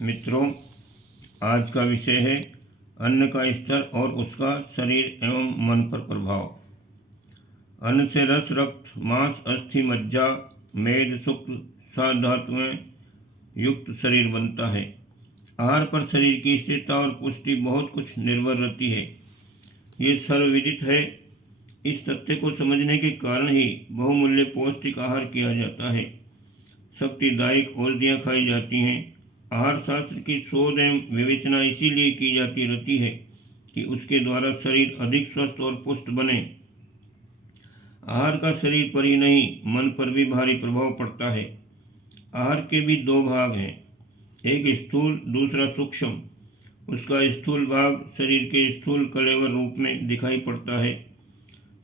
मित्रों, आज का विषय है अन्न का स्तर और उसका शरीर एवं मन पर प्रभाव। अन्न से रस, रक्त, मांस, अस्थि, मज्जा, मेद, शुक्र, धातुएं युक्त शरीर बनता है। आहार पर शरीर की स्थिरता और पुष्टि बहुत कुछ निर्भर रहती है, ये सर्वविदित है। इस तथ्य को समझने के कारण ही बहुमूल्य पौष्टिक आहार किया जाता है। शक्तिदायक औषधियाँ खाई जाती हैं। आहार शास्त्र की शोध एवं विवेचना इसीलिए की जाती रहती है कि उसके द्वारा शरीर अधिक स्वस्थ और पुष्ट बने। आहार का शरीर पर ही नहीं, मन पर भी भारी प्रभाव पड़ता है। आहार के भी दो भाग हैं, एक स्थूल, दूसरा सूक्ष्म। उसका स्थूल शरीर के स्थूल कलेवर रूप में दिखाई पड़ता है।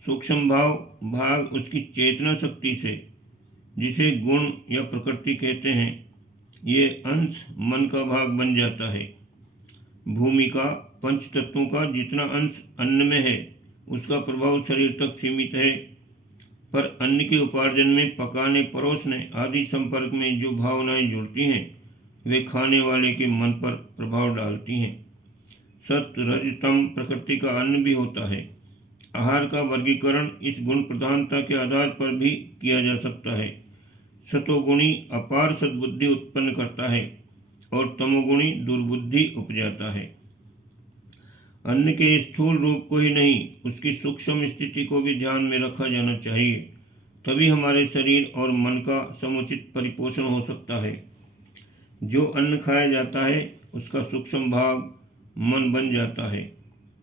सूक्ष्म भाग उसकी चेतना शक्ति से, जिसे गुण या प्रकृति कहते हैं, ये अंश मन का भाग बन जाता है। भूमि का, पंच तत्वों का जितना अंश अन्न में है, उसका प्रभाव शरीर तक सीमित है, पर अन्न के उपार्जन में, पकाने, परोसने आदि संपर्क में जो भावनाएं जुड़ती हैं, वे खाने वाले के मन पर प्रभाव डालती हैं। सत्व, रज, तम प्रकृति का अन्न भी होता है। आहार का वर्गीकरण इस गुण प्रधानता के आधार पर भी किया जा सकता है। सतोगुणी अपार सद्बुद्धि उत्पन्न करता है और तमोगुणी दुर्बुद्धि उपजाता है। अन्न के स्थूल रूप को ही नहीं, उसकी सूक्ष्म स्थिति को भी ध्यान में रखा जाना चाहिए, तभी हमारे शरीर और मन का समुचित परिपोषण हो सकता है। जो अन्न खाया जाता है, उसका सूक्ष्म भाग मन बन जाता है।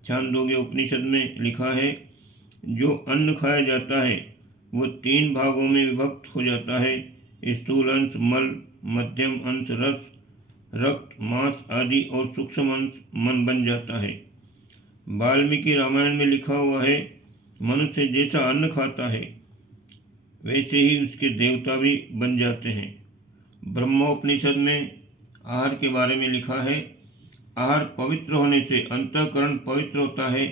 छांदोग्य उपनिषद में लिखा है, जो अन्न खाया जाता है वो 3 भागों में विभक्त हो जाता है, स्थूल अंश मल, मध्यम अंश रस, रक्त, मांस आदि, और सूक्ष्म अंश मन बन जाता है। वाल्मीकि रामायण में लिखा हुआ है, मनुष्य जैसा अन्न खाता है वैसे ही उसके देवता भी बन जाते हैं। ब्रह्मोपनिषद में आहार के बारे में लिखा है, आहार पवित्र होने से अंतःकरण पवित्र होता है।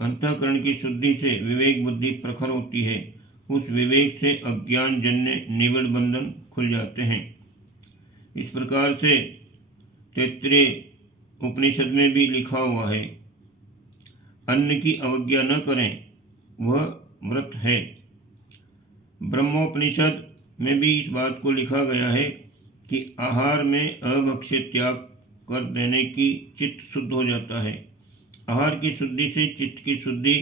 अंतःकरण की शुद्धि से विवेक बुद्धि प्रखर होती है। उस विवेक से अज्ञान जन्य निबिड़ बंधन खुल जाते हैं। इस प्रकार से तैत्तिरीय उपनिषद में भी लिखा हुआ है, अन्न की अवज्ञा न करें, वह व्रत है। ब्रह्मोपनिषद में भी इस बात को लिखा गया है कि आहार में अभक्ष्य त्याग कर देने की चित्त शुद्ध हो जाता है। आहार की शुद्धि से चित्त की शुद्धि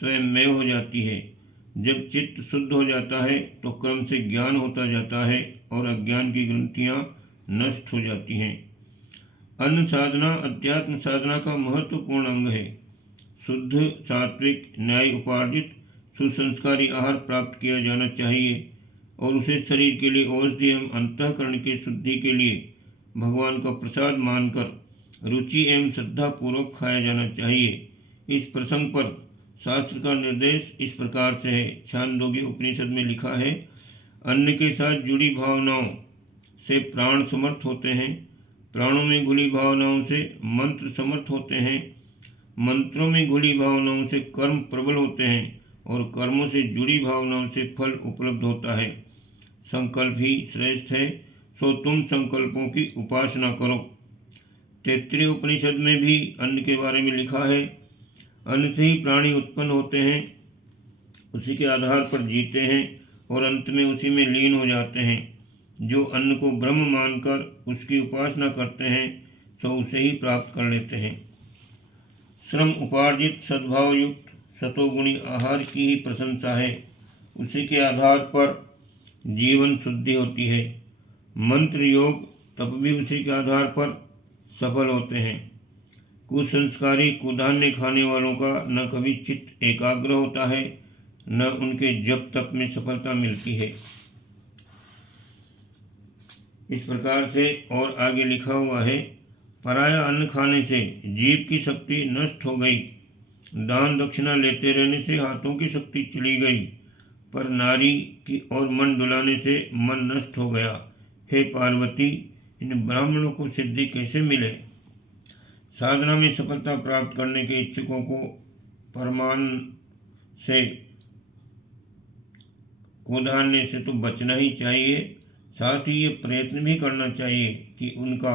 स्वयं हो जाती है। जब चित्त शुद्ध हो जाता है तो क्रम से ज्ञान होता जाता है और अज्ञान की ग्रंथियाँ नष्ट हो जाती हैं। अन्न साधना अध्यात्म साधना का महत्वपूर्ण अंग है। शुद्ध, सात्विक, न्याय उपार्जित, सुसंस्कारी आहार प्राप्त किया जाना चाहिए और उसे शरीर के लिए औषधि एवं अंतःकरण की शुद्धि के लिए भगवान का प्रसाद मानकर रुचि एवं श्रद्धापूर्वक खाया जाना चाहिए। इस प्रसंग पर शास्त्र का निर्देश इस प्रकार से है। छांदोग्य उपनिषद में लिखा है, अन्न के साथ जुड़ी भावनाओं से प्राण समर्थ होते हैं, प्राणों में घुली भावनाओं से मंत्र समर्थ होते हैं, मंत्रों में घुली भावनाओं से कर्म प्रबल होते हैं और कर्मों से जुड़ी भावनाओं से फल उपलब्ध होता है। संकल्प ही श्रेष्ठ है, सो तुम संकल्पों की उपासना करो। तैत्तिरीय उपनिषद में भी अन्न के बारे में लिखा है, अन्न से ही प्राणी उत्पन्न होते हैं, उसी के आधार पर जीते हैं और अंत में उसी में लीन हो जाते हैं। जो अन्न को ब्रह्म मानकर उसकी उपासना करते हैं, सो उसे ही प्राप्त कर लेते हैं। श्रम उपार्जित सद्भाव युक्त सतोगुणी आहार की ही प्रशंसा है। उसी के आधार पर जीवन शुद्धि होती है। मंत्र योग तप भी उसी के आधार पर सफल होते हैं। कुसंस्कारी कुधान्य खाने वालों का न कभी चित्त एकाग्र होता है, न उनके जप तप में सफलता मिलती है। इस प्रकार से और आगे लिखा हुआ है, पराया अन्न खाने से जीभ की शक्ति नष्ट हो गई, दान दक्षिणा लेते रहने से हाथों की शक्ति चली गई, पर नारी की ओर मन डुलाने से मन नष्ट हो गया। हे पार्वती, इन ब्राह्मणों को सिद्धि कैसे मिले? साधना में सफलता प्राप्त करने के इच्छुकों को परमान से कुधान्य से तो बचना ही चाहिए, साथ ही ये प्रयत्न भी करना चाहिए कि उनका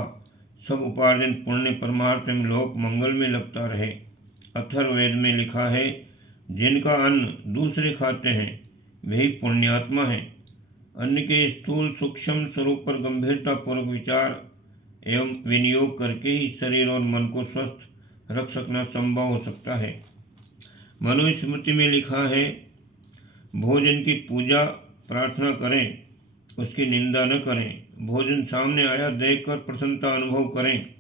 सब उपार्जन पुण्य परमार्थ में लोक मंगल में लगता रहे। अथर्ववेद में लिखा है, जिनका अन्न दूसरे खाते हैं वही पुण्यात्मा है। अन्न के स्थूल सूक्ष्म स्वरूप पर गंभीरतापूर्वक विचार एवं विनियोग करके ही शरीर और मन को स्वस्थ रख सकना संभव हो सकता है। मनुस्मृति में लिखा है, भोजन की पूजा प्रार्थना करें, उसकी निंदा न करें। भोजन सामने आया देखकर प्रसन्नता अनुभव करें।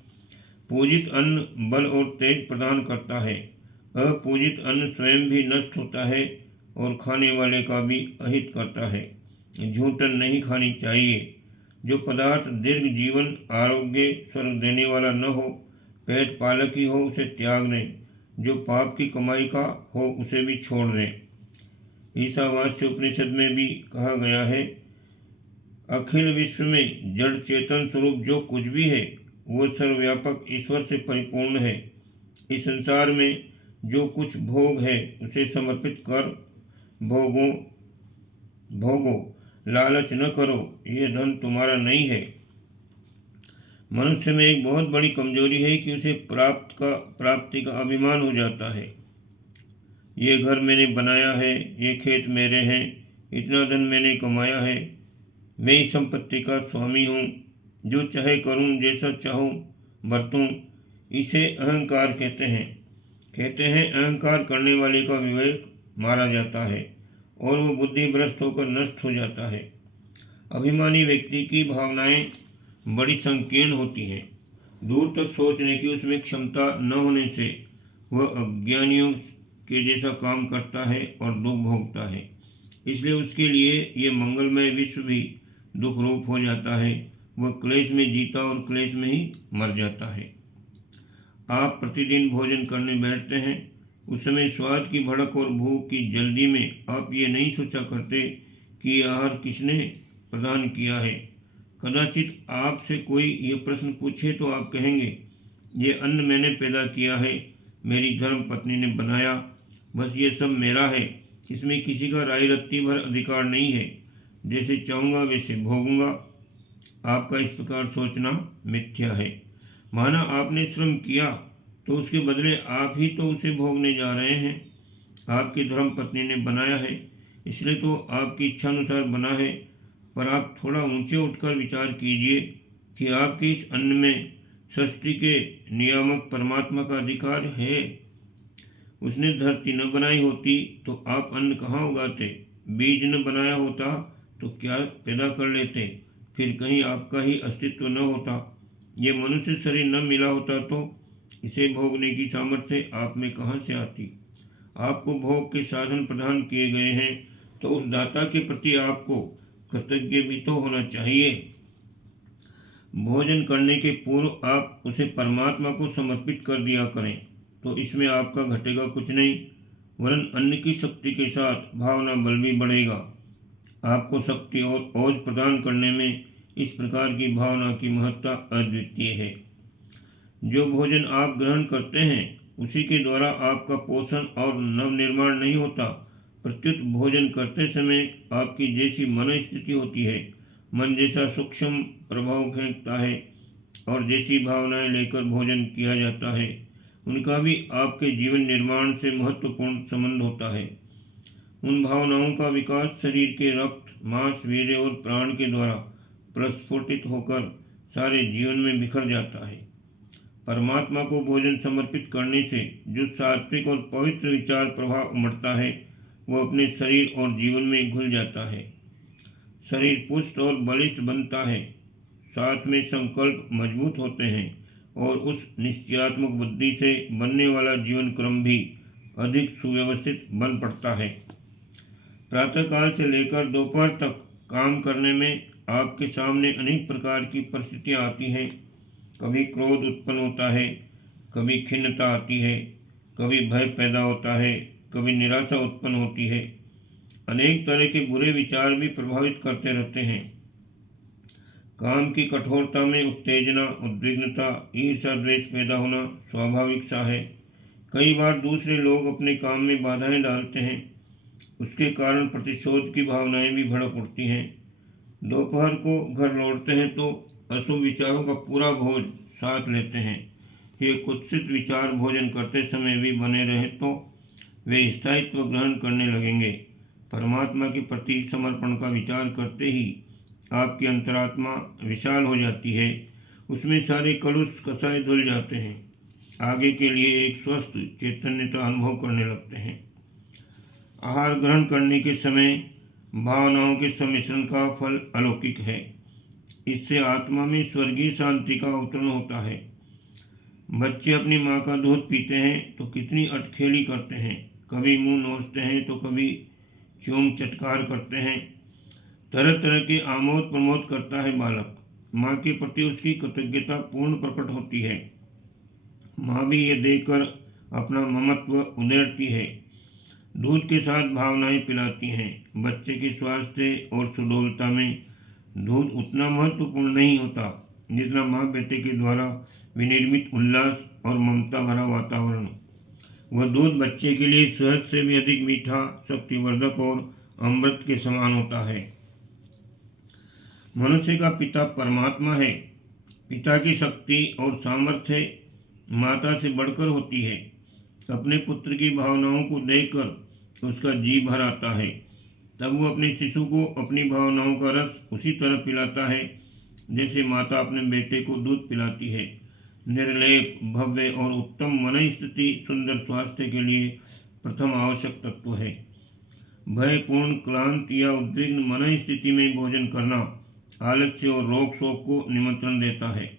पूजित अन्न बल और तेज प्रदान करता है। अपूजित अन्न स्वयं भी नष्ट होता है और खाने वाले का भी अहित करता है। झूठन नहीं खानी चाहिए। जो पदार्थ दीर्घ जीवन आरोग्य स्वर्ग देने वाला न हो, पेट पालक ही हो, उसे त्याग दें। जो पाप की कमाई का हो उसे भी छोड़ दें। ईशावास्य उपनिषद में भी कहा गया है, अखिल विश्व में जड़ चेतन स्वरूप जो कुछ भी है वो सर्वव्यापक ईश्वर से परिपूर्ण है। इस संसार में जो कुछ भोग है उसे समर्पित कर भोगो, लालच न करो, ये धन तुम्हारा नहीं है। मनुष्य में एक बहुत बड़ी कमजोरी है कि उसे प्राप्ति का अभिमान हो जाता है। ये घर मैंने बनाया है, ये खेत मेरे हैं, इतना धन मैंने कमाया है, मैं इस संपत्ति का स्वामी हूँ, जो चाहे करूँ, जैसा चाहूँ बरतूँ, इसे अहंकार कहते हैं। अहंकार करने वाले का विवेक मारा जाता है और वो बुद्धि भ्रष्ट होकर नष्ट हो जाता है। अभिमानी व्यक्ति की भावनाएं बड़ी संकीर्ण होती हैं। दूर तक सोचने की उसमें क्षमता न होने से वह अज्ञानियों के जैसा काम करता है और दुख भोगता है। इसलिए उसके लिए ये मंगलमय विश्व भी दुख रूप हो जाता है। वह क्लेश में जीता और क्लेश में ही मर जाता है। आप प्रतिदिन भोजन करने बैठते हैं, उस समय स्वाद की भड़क और भूख की जल्दी में आप ये नहीं सोचा करते कि यह आहार किसने प्रदान किया है। कदाचित आपसे कोई ये प्रश्न पूछे तो आप कहेंगे, ये अन्न मैंने पैदा किया है, मेरी धर्म पत्नी ने बनाया, बस ये सब मेरा है, इसमें किसी का राय रत्ती भर अधिकार नहीं है। जैसे चाहूँगा वैसे भोगूंगा। आपका इस प्रकार सोचना मिथ्या है। माना आपने श्रम किया तो उसके बदले आप ही तो उसे भोगने जा रहे हैं। आपकी धर्म पत्नी ने बनाया है, इसलिए तो आपकी इच्छा अनुसार बना है। पर आप थोड़ा ऊंचे उठकर विचार कीजिए कि आपके इस अन्न में सृष्टि के नियामक परमात्मा का अधिकार है। उसने धरती न बनाई होती तो आप अन्न कहाँ उगाते? बीज न बनाया होता तो क्या पैदा कर लेते? फिर कहीं आपका ही अस्तित्व न होता। ये मनुष्य शरीर न मिला होता तो इसे भोगने की सामर्थ्य आप में कहाँ से आती? आपको भोग के साधन प्रदान किए गए हैं तो उस दाता के प्रति आपको कृतज्ञ भी तो होना चाहिए। भोजन करने के पूर्व आप उसे परमात्मा को समर्पित कर दिया करें तो इसमें आपका घटेगा कुछ नहीं, वरन अन्न की शक्ति के साथ भावना बल भी बढ़ेगा। आपको शक्ति और ओज प्रदान करने में इस प्रकार की भावना की महत्ता अद्वितीय है। जो भोजन आप ग्रहण करते हैं उसी के द्वारा आपका पोषण और नवनिर्माण नहीं होता। प्रत्युत भोजन करते समय आपकी जैसी मन स्थिति होती है, मन जैसा सूक्ष्म प्रभाव फेंकता है और जैसी भावनाएं लेकर भोजन किया जाता है उनका भी आपके जीवन निर्माण से महत्वपूर्ण संबंध होता है। उन भावनाओं का विकास शरीर के रक्त, मांस, वीर्य और प्राण के द्वारा प्रस्फुटित होकर सारे जीवन में बिखर जाता है। परमात्मा को भोजन समर्पित करने से जो सात्विक और पवित्र विचार प्रभाव उमड़ता है वह अपने शरीर और जीवन में घुल जाता है। शरीर पुष्ट और बलिष्ठ बनता है, साथ में संकल्प मजबूत होते हैं और उस निश्चयात्मक बुद्धि से बनने वाला जीवन क्रम भी अधिक सुव्यवस्थित बन पड़ता है। प्रातःकाल से लेकर दोपहर तक काम करने में आपके सामने अनेक प्रकार की परिस्थितियाँ आती हैं। कभी क्रोध उत्पन्न होता है, कभी खिन्नता आती है, कभी भय पैदा होता है, कभी निराशा उत्पन्न होती है। अनेक तरह के बुरे विचार भी प्रभावित करते रहते हैं। काम की कठोरता में उत्तेजना, उद्विग्नता, ईर्ष्या, द्वेष पैदा होना स्वाभाविक सा है। कई बार दूसरे लोग अपने काम में बाधाएं डालते हैं, उसके कारण प्रतिशोध की भावनाएं भी भड़क उठती हैं। दोपहर को घर लौटते हैं तो अशुभ विचारों का पूरा बोझ साथ लेते हैं। ये कुत्सित विचार भोजन करते समय भी बने रहे तो वे स्थायित्व ग्रहण करने लगेंगे। परमात्मा के प्रति समर्पण का विचार करते ही आपकी अंतरात्मा विशाल हो जाती है, उसमें सारे कलुष कसाय धुल जाते हैं, आगे के लिए एक स्वस्थ चैतन्यता अनुभव करने लगते हैं। आहार ग्रहण करने के समय भावनाओं के सम्मिश्रण का फल अलौकिक है। इससे आत्मा में स्वर्गीय शांति का अवतरण होता है। बच्चे अपनी माँ का दूध पीते हैं तो कितनी अटखेली करते हैं, कभी मुंह नोचते हैं तो कभी चूम चटकार करते हैं। तरह तरह के आमोद प्रमोद करता है बालक। माँ के प्रति उसकी कृतज्ञता पूर्ण प्रकट होती है। माँ भी ये देखकर अपना ममत्व उधेड़ती है, दूध के साथ भावनाएं पिलाती हैं। बच्चे के स्वास्थ्य और सुडौलता में दूध उतना महत्वपूर्ण नहीं होता जितना माँ बेटे के द्वारा विनिर्मित उल्लास और ममता भरा वातावरण। वह दूध बच्चे के लिए शहद से भी अधिक मीठा, शक्तिवर्धक और अमृत के समान होता है। मनुष्य का पिता परमात्मा है। पिता की शक्ति और सामर्थ्य माता से बढ़कर होती है। अपने पुत्र की भावनाओं को देखकर उसका जी भर आता है। तब वो अपने शिशु को अपनी भावनाओं का रस उसी तरह पिलाता है जैसे माता अपने बेटे को दूध पिलाती है। निर्लेप, भव्य और उत्तम मन स्थिति सुंदर स्वास्थ्य के लिए प्रथम आवश्यक तत्व है। भयपूर्ण, क्लांत या उद्विग्न मन स्थिति में भोजन करना आलस्य और रोग शोक को निमंत्रण देता है।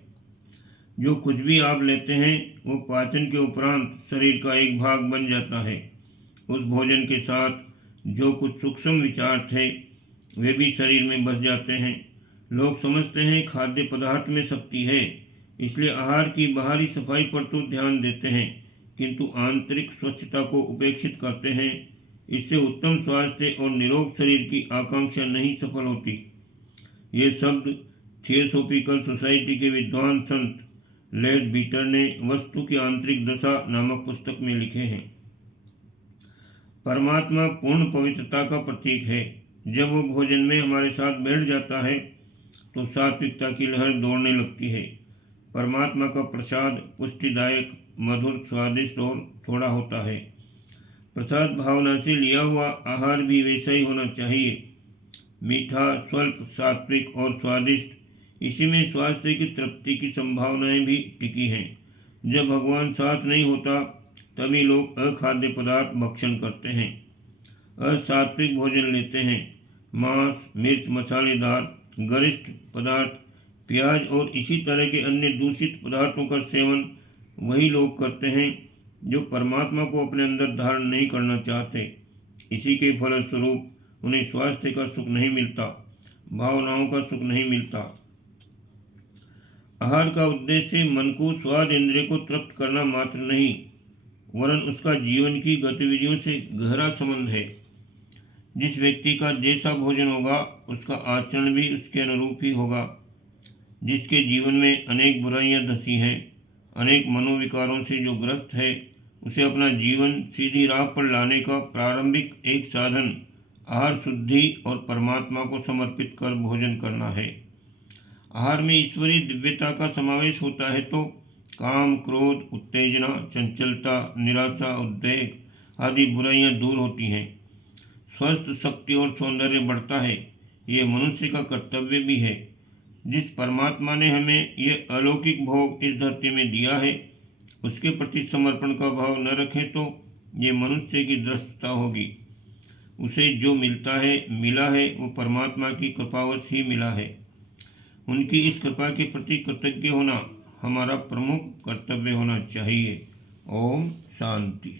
जो कुछ भी आप लेते हैं वो पाचन के उपरांत शरीर का एक भाग बन जाता है। उस भोजन के साथ जो कुछ सूक्ष्म विचार थे वे भी शरीर में बस जाते हैं। लोग समझते हैं खाद्य पदार्थ में शक्ति है, इसलिए आहार की बाहरी सफाई पर तो ध्यान देते हैं, किंतु आंतरिक स्वच्छता को उपेक्षित करते हैं। इससे उत्तम स्वास्थ्य और निरोग शरीर की आकांक्षा नहीं सफल होती। ये शब्द थियोसॉफिकल सोसाइटी के विद्वान संत लेड बीटर ने वस्तु की आंतरिक दशा नामक पुस्तक में लिखे हैं। परमात्मा पूर्ण पवित्रता का प्रतीक है। जब वो भोजन में हमारे साथ बैठ जाता है तो सात्विकता की लहर दौड़ने लगती है। परमात्मा का प्रसाद पुष्टिदायक, मधुर, स्वादिष्ट और थोड़ा होता है। प्रसाद भावना से लिया हुआ आहार भी वैसा ही होना चाहिए, मीठा, स्वल्प, सात्विक और स्वादिष्ट। इसी में स्वास्थ्य की तृप्ति की संभावनाएं भी टिकी हैं। जब भगवान साथ नहीं होता तभी लोग अखाद्य पदार्थ भक्षण करते हैं, असात्विक भोजन लेते हैं। मांस, मिर्च, मसालेदार, गरिष्ठ पदार्थ, प्याज और इसी तरह के अन्य दूषित पदार्थों का सेवन वही लोग करते हैं जो परमात्मा को अपने अंदर धारण नहीं करना चाहते। इसी के फलस्वरूप उन्हें स्वास्थ्य का सुख नहीं मिलता, भावनाओं का सुख नहीं मिलता। आहार का उद्देश्य मन को, स्वाद इंद्रिय को तृप्त करना मात्र नहीं, वरन उसका जीवन की गतिविधियों से गहरा संबंध है। जिस व्यक्ति का जैसा भोजन होगा उसका आचरण भी उसके अनुरूप ही होगा। जिसके जीवन में अनेक बुराइयां धसी हैं, अनेक मनोविकारों से जो ग्रस्त है, उसे अपना जीवन सीधी राह पर लाने का प्रारंभिक एक साधन आहार शुद्धि और परमात्मा को समर्पित कर भोजन करना है। आहार में ईश्वरीय दिव्यता का समावेश होता है तो काम, क्रोध, उत्तेजना, चंचलता, निराशा, उद्वेग आदि बुराइयां दूर होती हैं। स्वस्थ, शक्ति और सौंदर्य बढ़ता है। ये मनुष्य का कर्तव्य भी है। जिस परमात्मा ने हमें ये अलौकिक भोग इस धरती में दिया है उसके प्रति समर्पण का भाव न रखें तो ये मनुष्य की दृष्टता होगी। उसे जो मिलता है, मिला है, वो परमात्मा की कृपावश ही मिला है। उनकी इस कृपा के प्रति कृतज्ञ होना हमारा प्रमुख कर्तव्य होना चाहिए। ओम शांति।